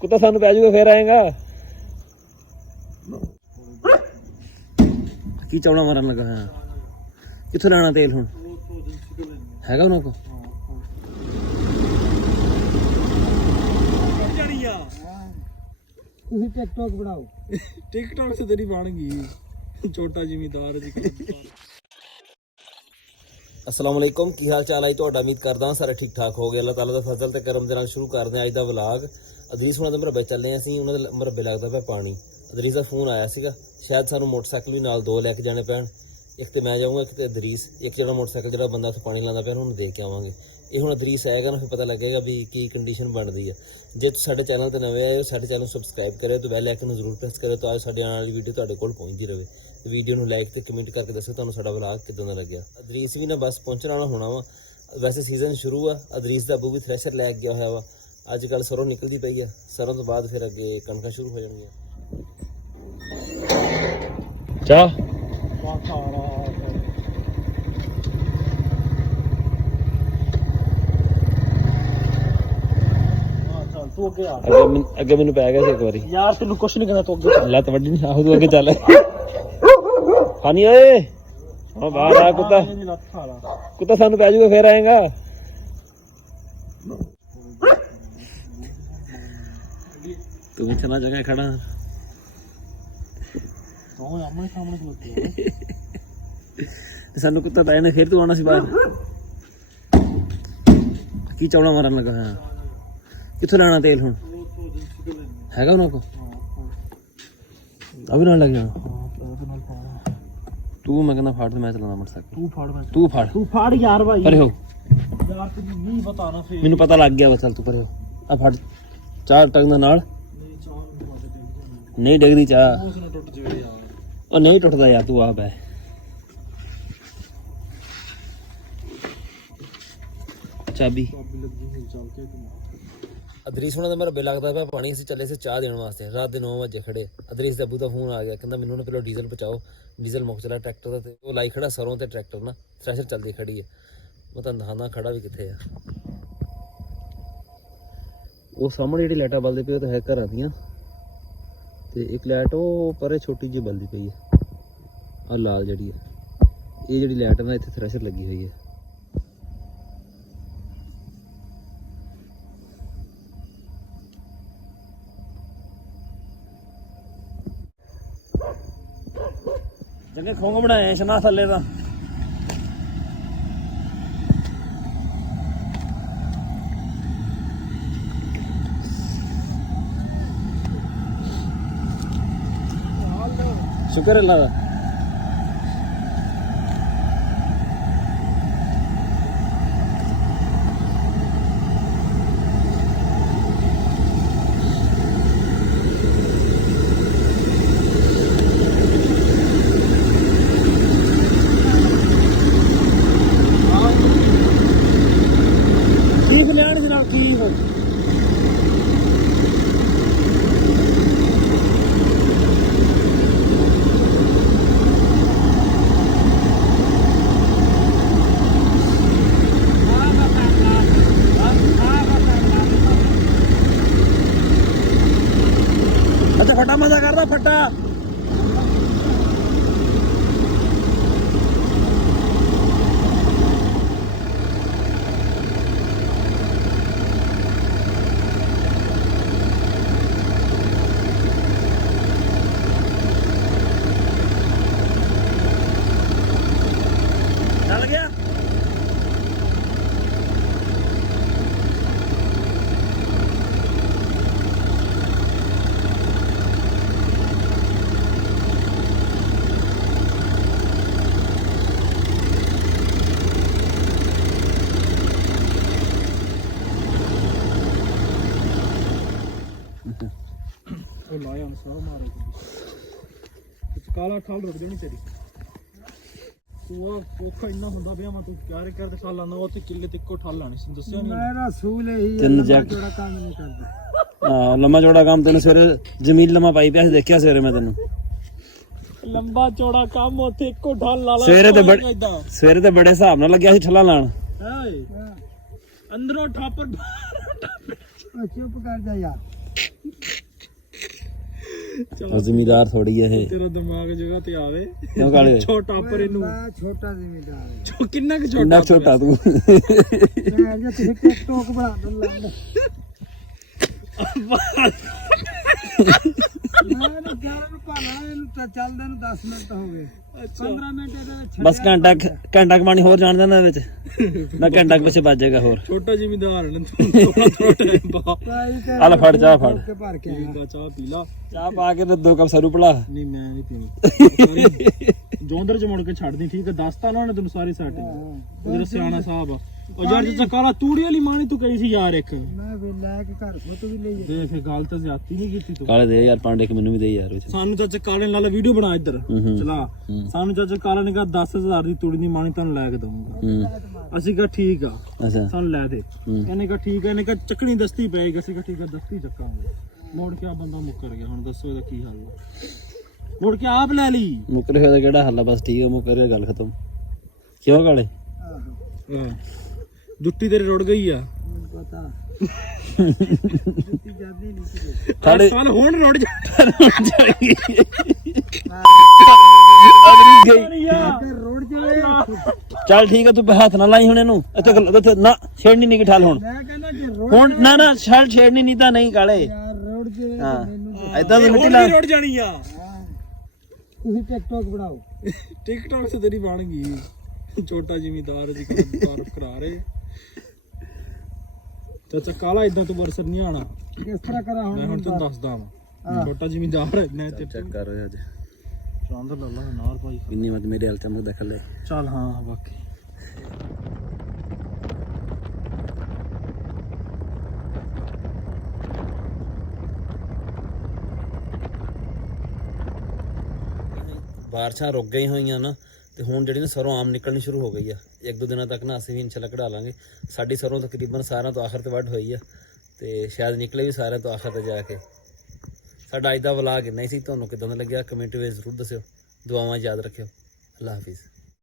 ਕੁੱਤਾ ਸਾਨੂੰ ਪੈ ਜਾਊਗਾ ਫੇਰ ਆਏਗਾ। ਕੀ ਚੌੜਾ ਮਾਰਨ ਲੱਗਾ ਹੈ? ਕਿੱਥੋਂ ਲੈਣਾ ਤੇਲ ਹੁਣ? ਹੈਗਾ ਉਹਨਾਂ ਕੋਲ? ਤੁਸੀਂ ਟਿਕਟੌਕ ਬਣਾਓ। ਟਿਕਟੌਕ ਤੇ ਤੇਰੀ ਬਣ ਗਈ ਛੋਟਾ ਜ਼ਿਮੀਦਾਰ ਜੀ। अस्सलाम वालेकुम, की हाल चाल है ਤੁਹਾਡਾ? उम्मीद करदा सारे ठीक ठाक हो गए। अल्लाह ताला दा फजल ते करम दे नाल शुरू करदे आज दा व्लॉग। अदरीस हुणां दे मरबे चले असीं, उन्हां दे मरबे लगदा पिया पानी। अदरीस दा फोन आया सीगा, शायद सानूं मोटरसाइकिल भी नाल दो लैके जाने पैण। एक ते मैं जाऊँगा, एक ते अदरीस। एक जेह्ड़ा मोटरसाइकिल जेह्ड़ा बंदा उत्थे पानी लांदा पिया उहनूं देख के आवांगे। ये हुण अदरीस आएगा ना, फिर पता लगेगा भी की कंडीशन बनदी है। जे तुसीं साडे चैनल ते नवे आए हो, साडे चैनल सबसक्राइब करें तो बैल आइकन जरूर प्रेस करें तो आज साडे आने वाली वीडियो तुहाडे कोल पहुंचदी रहे। वीडियो ਨੂੰ ਲਾਈਕ ਤੇ ਕਮੈਂਟ ਕਰਕੇ ਦੱਸੋ ਤੁਹਾਨੂੰ ਸਾਡਾ ਵਲੌਗ ਕਿੱਦਾਂ ਦਾ ਲੱਗਿਆ। ਅਦਰੀਸ ਵੀ ਨਾ ਬਸ ਪਹੁੰਚਣ ਵਾਲਾ ਹੋਣਾ ਵਾ। ਵੈਸੇ ਸੀਜ਼ਨ ਸ਼ੁਰੂ ਆ, ਅਦਰੀਸ ਦਾ ਅੱਬੂ ਵੀ ਥ੍ਰੈਸ਼ਰ ਲੈ ਕੇ ਗਿਆ ਹੋਇਆ ਵਾ। ਅੱਜ ਕੱਲ੍ਹ ਸਰੋਂ ਨਿਕਲਦੀ ਪਈ ਆ, ਸਰੋਂ ਤੋਂ ਬਾਅਦ ਫਿਰ ਅੱਗੇ ਕਣਕਾਂ ਸ਼ੁਰੂ ਹੋ ਜਾਣਗੀਆਂ। ਚਾਹ ਤੂੰ ਅੱਗੇ ਆ। ਅੱਗੇ ਮੈਨੂੰ ਪੈ ਗਿਆ ਸੀ ਇੱਕ ਵਾਰੀ ਯਾਰ, ਤੈਨੂੰ ਕੁਛ ਨਹੀਂ ਕਹਿੰਦਾ, ਤੂੰ ਅੱਗੇ ਲੱਤ ਵੱਡੀ ਨਹੀਂ। ਆਹੋ ਤੂੰ ਅੱਗੇ ਚੱਲ। ਹਾਨੀ ਓਏ ਹਾਂ ਬਾਹਰ ਆ। ਕੁੱਤਾ ਸਾਨੂੰ ਪੈ ਜਾਊਗਾ ਫੇਰ ਆਏਗਾ। ਤੂੰ ਇੱਥੇ ਨਾ ਜਗ੍ਹਾ ਖੜਾ। ਸਾਨੂੰ ਕੁੱਤਾ ਪੈ ਜਾਣਾ ਫੇਰ ਤੂੰ ਆਉਣਾ ਸੀ ਬਾਹਰ। ਕੀ ਚੌੜਾ ਮਾਰਨ ਲੱਗਾ ਹੈ? ਕਿੱਥੋਂ ਲੈਣਾ ਤੇਲ ਹੁਣ? ਹੈਗਾ ਉਹਨਾਂ ਕੋਲ? ਆ ਵੀ ਨਾਲ ਲੱਗ ਜਾਣਾ। ਤੂੰ ਮੈਂ ਕਹਿੰਦਾ ਫੜ ਤੇ ਮੈਂ ਚਲਾਉਣਾ ਮੋਟਰਸਾਈਕਲ। ਤੂੰ ਫੜ ਯਾਰ ਭਾਈ। ਪਰੇ ਹੋ ਯਾਰ, ਤੈਨੂੰ ਨਹੀਂ ਪਤਾ ਨਾ ਫੇਰ। ਮੈਨੂੰ ਪਤਾ ਲੱਗ ਗਿਆ ਵਾ। ਚੱਲ ਤੂੰ ਪਰੇ ਹੋ। ਆ ਫੜ ਚਾਹ ਟੰਗਦਾ ਨਾਲ। ਨਹੀਂ ਡਿੱਗਦੀ ਚਾਹ। ਉਹ ਨਹੀਂ ਟੁੱਟਦਾ ਯਾਰ, ਤੂੰ ਆ ਬੈ। ਚਾਬੀ ਅਦਰੀਸ ਹੁਣਾਂ ਦਾ ਮਰਬੇ ਲੱਗਦਾ ਪਿਆ ਪਾਣੀ। ਅਸੀਂ ਚੱਲੇ ਸੀ ਚਾਹ ਦੇਣ ਵਾਸਤੇ। ਰਾਤ ਦੇ 9 ਵਜੇ ਖੜੇ। ਅਦਰੀਸ ਦੇ ਅੱਬੂ ਦਾ ਫੋਨ ਆ ਗਿਆ, ਕਹਿੰਦਾ ਮੈਨੂੰ ਨਾ ਪਹਿਲਾਂ ਡੀਜ਼ਲ ਪਹੁੰਚਾਓ, ਡੀਜ਼ਲ ਮੁੱਕ ਚਲਾ ਟਰੈਕਟਰ ਦਾ। ਤੇ ਉਹ ਲਾਈ ਖੜਾ ਸਰੋਂ ਤੇ ਟਰੈਕਟਰ ਨਾ ਥ੍ਰੈਸ਼ਰ ਚੱਲਦੀ ਖੜੀ ਹੈ। ਮੈਂ ਤਾਂ ਨਹਾਨਾ ਖੜਾ ਵੀ ਕਿੱਥੇ ਆ। ਉਹ ਸਾਹਮਣੇ ਜਿਹੜੀ ਲਾਈਟਾਂ ਬਲਦੀ ਪਈ ਉਹ ਤਾਂ ਹੈ ਘਰਾਂ ਦੀਆਂ, ਤੇ ਇੱਕ ਲਾਈਟ ਉਹ ਪਰੇ ਛੋਟੀ ਜਿਹੀ ਬਲਦੀ ਪਈ ਹੈ। ਆਹ ਲਾਲ ਜਿਹੜੀ ਹੈ, ਇਹ ਜਿਹੜੀ ਲਾਈਟ ਹੈ ਨਾ ਇੱਥੇ ਥ੍ਰੈਸ਼ਰ ਲੱਗੀ ਹੋਈ ਹੈ। ਚੰਗੇ ਖੋਂਗ ਬਣਾਏ ਸ਼ਨਾ ਥੱਲੇ ਦਾ। ਸ਼ੁਕਰ ਅੱਲਾ ਦਾ। ਫੱਟਾ ਮਜ਼ਾ ਕਰਦਾ ਫੱਟਾ। ਚੱਲ ਗਿਆ। ਲਾਇਆ ਸਾਰਾ ਮਾਰੇ ਕਾਲਾ ਠਾਲ ਰੁਕ ਜਾਣੀ ਤੇਰੀ। ਤੂੰ ਕੋਖਾ ਇੰਨਾ ਹੁੰਦਾ ਪਿਆ ਮੈਂ ਤੂੰ ਕਿਆਰੇ ਕਰਦੇ ਠਾਲ ਲਾਣਾ। ਉਹ ਤੇ ਕਿੱਲੇ ਤੇ ਇੱਕੋ ਠਾਲ ਲਾਣੀ ਸੀ, ਦੱਸਿਆ ਨਹੀਂ ਮੇਰਾ ਸੂਲ ਇਹੀ ਹੈ। ਲੰਮਾ ਚੌੜਾ ਕੰਮ ਨਹੀਂ ਕਰਦਾ। ਹਾਂ, ਲੰਮਾ ਚੌੜਾ ਕੰਮ ਤੈਨੂੰ ਸਵੇਰੇ ਜ਼ਮੀਨ ਲੰਮਾ ਪਾਈ ਪਿਆ ਸੀ, ਦੇਖਿਆ ਸਵੇਰੇ ਮੈਂ ਤੈਨੂੰ। ਲੰਬਾ ਚੌੜਾ ਕੰਮ ਉੱਥੇ ਇੱਕੋ ਠਾਲ ਲਾ ਲਾ। ਸਵੇਰੇ ਤੇ ਬੜੇ ਹਿਸਾਬ ਨਾਲ ਲੱਗਿਆ ਸੀ ਠੱਲਾ ਲਾਣ। ਅੰਦਰੋਂ ਠਾਪਰ। ਚੁੱਪ ਕਰ ਜਾ ਯਾਰ। ਜ਼ਿਮੀਦਾਰ ਥੋੜੀ ਹੈ ਇਹ। ਤੇਰਾ ਦਿਮਾਗ ਜਗ੍ਹਾ ਤੇ ਆਵੇ। ਕਿਉਂ ਕਾਲੇ? ਛੋਟਾ ਪਰ ਇਹਨੂੰ ਛੋਟਾ ਜ਼ਿਮੀਦਾਰ ਕਿੰਨਾ ਕੁ ਕਿੰਨਾ ਛੋਟਾ ਤੂੰ? ਯਾਰ ਜੇ ਤੁਸੀਂ ਟਿਕਟੋਕ ਬਣਾ ਦੋ ਲੰਗ ਮੈਂ ਨੂੰ ਕਿਹਾ ਨੂੰ ਭਾਣਾ ਇਹਨੂੰ ਤਾਂ ਚੱਲਦੇ ਨੂੰ 10 ਮਿੰਟ ਹੋ ਗਏ। 15 ਮਿੰਟ ਇਹਦੇ ਵਿੱਚ ਬਸ ਘੰਟਾ ਕਮਾਣੀ ਹੋਰ ਜਾਣ ਦੇਣਾ ਇਹਦੇ ਵਿੱਚ ਨਾ, ਘੰਟਾ ਕੁ ਪਿੱਛੇ ਵੱਜ ਜਾਏਗਾ ਹੋਰ। ਛੋਟਾ ਜ਼ਿਮੀਦਾਰ ਨੇ ਥੋੜਾ ਟਾਈਮ ਬਾ ਆ ਲੈ ਫੜ ਚਾਹ ਫੜ, ਭਰ ਕੇ ਆਇਆ। ਚਾਹ ਪੀ ਲਾ। ਚਾਹ ਪਾ ਕੇ ਤੇ 2 ਕੱਪ ਸਰੂ ਭਲਾ। ਨਹੀਂ ਮੈਂ ਨਹੀਂ ਪੀਣੀ। ਜੋਂਦਰ ਚ ਮੁੜ ਕੇ ਛੱਡਦੀ ਠੀਕ ਹੈ, ਦੱਸਤਾ ਨਾ ਉਹਨੇ ਤੈਨੂੰ ਸਾਰੀ ਸੈਟਿੰਗ। ਉਹਦਾ ਸਿਆਣਾ ਸਾਹਿਬ ਆ। ਉਹ ਯਾਰ ਜੇ ਕਾਲਾ ਤੂੜੀ ਵਾਲੀ ਮਾਣੀ ਤੂੰ ਕਹੀ ਸੀ ਯਾਰ ਇੱਕ ਮੈਂ ਵੀ ਲੈ ਕੇ ਘਰ ਫੋਟੋ ਵੀ ਲਈ ਦੇਖ ਗੱਲ ਤਾਂ ਜ਼ਿਆਦਤੀ ਨਹੀਂ ਕੀਤੀ ਤੂੰ। ਕਾਲੇ ਦੇ ਯਾਰ ਪਾਂਡੇ ਕਿ ਮੈਨੂੰ ਵੀ ਦੇ ਯਾਰ ਵਿੱਚ। ਸਾਨੂੰ ਚਾਚਾ ਕਾਲੇ ਨਾਲ ਵੀਡੀਓ ਬਣਾ ਇੱਧਰ ਚਲਾ। ਸਾਨੂੰ ਚਾਚਾ ਕਾਲੇ ਨੇ ਕਿਹਾ 10,000 ਦੀ ਤੂੜੀ ਦੀ ਮਾਣੀ ਤੁਹਾਨੂੰ ਲੈ ਕੇ ਦਊਂਗਾ। ਅਸੀਂ ਕਿਹਾ ਠੀਕ ਆ ਅੱਛਾ ਸਾਨੂੰ ਲੈ ਦੇ। ਇਹਨੇ ਕਿਹਾ ਠੀਕ ਆ, ਇਹਨੇ ਕਿਹਾ ਚੱਕਣੀ ਦਸਤੀ ਪਏਗੀ। ਅਸੀਂ ਕਿਹਾ ਠੀਕ ਆ ਦਸਤੀ ਚੱਕਾਂਗੇ। ਮੁੜ ਕੇ ਆ ਬੰਦਾ ਮੁੱਕਰ ਗਿਆ। ਹੁਣ ਦੱਸੋ ਇਹਦਾ ਕੀ ਹੱਲ ਹੈ? ਮੁੜ ਕੇ ਆਪ ਲੈ ਲਈ। ਮੁੱਕਰ ਹੋਇਆ ਤਾਂ ਕਿਹੜਾ ਹੱਲ ਆ, ਬਸ ਠੀਕ ਆ ਮੁੱਕਰ ਗਿਆ ਗੱਲ ਖਤਮ। ਕਿਉਂ ਕਾਲੇ? ਜੁੱਤੀ ਤੇਰੀ ਰੁੜ ਗਈ ਆ। ਪਤਾ ਜੁੱਤੀ ਜਾਂਦੀ ਨਹੀਂ ਸੀ। ਸਾਡੇ ਸਾਲ ਹੁਣ ਰੁੜ ਜਾ ਗਈ ਰੋਡ ਜਾਵੇ। ਚੱਲ ਠੀਕ ਆ, ਤੂੰ ਹੱਥ ਨਾ ਲਾਈ ਹੁਣ ਇਹਨੂੰ। ਇੱਥੇ ਨਾ ਛੇੜਨੀ ਨਹੀਂ ਠਾਲ ਹੁਣ। ਮੈਂ ਕਹਿੰਦਾ ਜੇ ਰੋਡ ਹੁਣ ਨਾ ਛੇੜਨੀ ਨਹੀਂ ਤਾਂ ਨਹੀਂ ਕਾਲੇ। ਯਾਰ ਰੋਡ ਜਾਵੇ ਹਾਂ ਮੈਨੂੰ ਏਦਾਂ ਤਾਂ ਮਿੱਟੀ ਹੁਣ ਲਾ। ਵੀ ਰੁੜ ਜਾਣੀ ਆ। ਤੁਸੀਂ ਟਿਕਟੋਕ ਬਣਾਓ। ਟਿਕਟੌਕ ਤੇ ਤੇਰੀ ਬਣ ਗਈ। ਛੋਟਾ ਜ਼ਿਮੀਦਾਰ ਜੀ ਤਾਰਫ ਕਰਾ ਰਹੇ। ਚਾਚਾ ਕਾਲਾ ਇਦਾਂ ਤੂੰ ਵਰਸਰ ਨਹੀਂ ਆਣਾ। ਕਿਸ ਤਰ੍ਹਾਂ ਕਰਾਂ ਮੈਂ ਹੁਣ ਤੈਨੂੰ ਦੱਸਦਾ ਵਾਂ। ਛੋਟਾ ਜ਼ਿਮੀਦਾਰ ਹੈ ਮੈਂ ਤੇ ਚੈੱਕ ਕਰ ਰਿਹਾ ਅੱਜ ਚਾਂਦਰ ਲੱਲਾ ਨਾਲ ਭਾਈ। ਕਿੰਨੀ ਮਤ ਮੇਰੇ ਹਾਲ ਚਮਕ ਦੇਖ ਲੈ। ਚੱਲ ਹਾਂ ਬਾਕੀ ਬਾਰਿਸ਼ਾਂ ਰੁਕ ਗਈ ਹੋਈਆਂ ਨਾ, ਤੇ ਹੁਣ ਜਿਹੜੀ ਨਾ ਸਰੋਂ ਆਮ ਨਿਕਲਣੀ ਸ਼ੁਰੂ ਹੋ ਗਈ ਆ। 1-2 ਦਿਨਾਂ ਤੱਕ ਨਾ ਅਸੀਂ ਵੀ ਇਨਸ਼ਾਅੱਲਾ ਕਢਾ ਲਾਂਗੇ। ਸਾਡੀ ਸਰੋਂ ਤਕਰੀਬਨ ਸਾਰਿਆਂ ਤੋਂ ਆਖਰ ਤੇ ਵੱਢ ਹੋਈ ਆ, ਤੇ ਸ਼ਾਇਦ ਨਿਕਲੇ ਵੀ ਸਾਰਿਆਂ ਤੋਂ ਆਖਰ ਤੇ ਜਾ ਕੇ। ਸਾਡਾ ਅੱਜ ਦਾ ਵਲੌਗ ਇੰਨਾ ਹੀ ਸੀ। ਤੁਹਾਨੂੰ ਕਿੱਦਾਂ ਦਾ ਲੱਗਿਆ ਕਮੈਂਟ ਵਿੱਚ ਜ਼ਰੂਰ ਦੱਸਿਓ। ਦੁਆਵਾਂ ਯਾਦ ਰੱਖਿਓ। ਅੱਲਾ ਹਾਫਿਜ਼।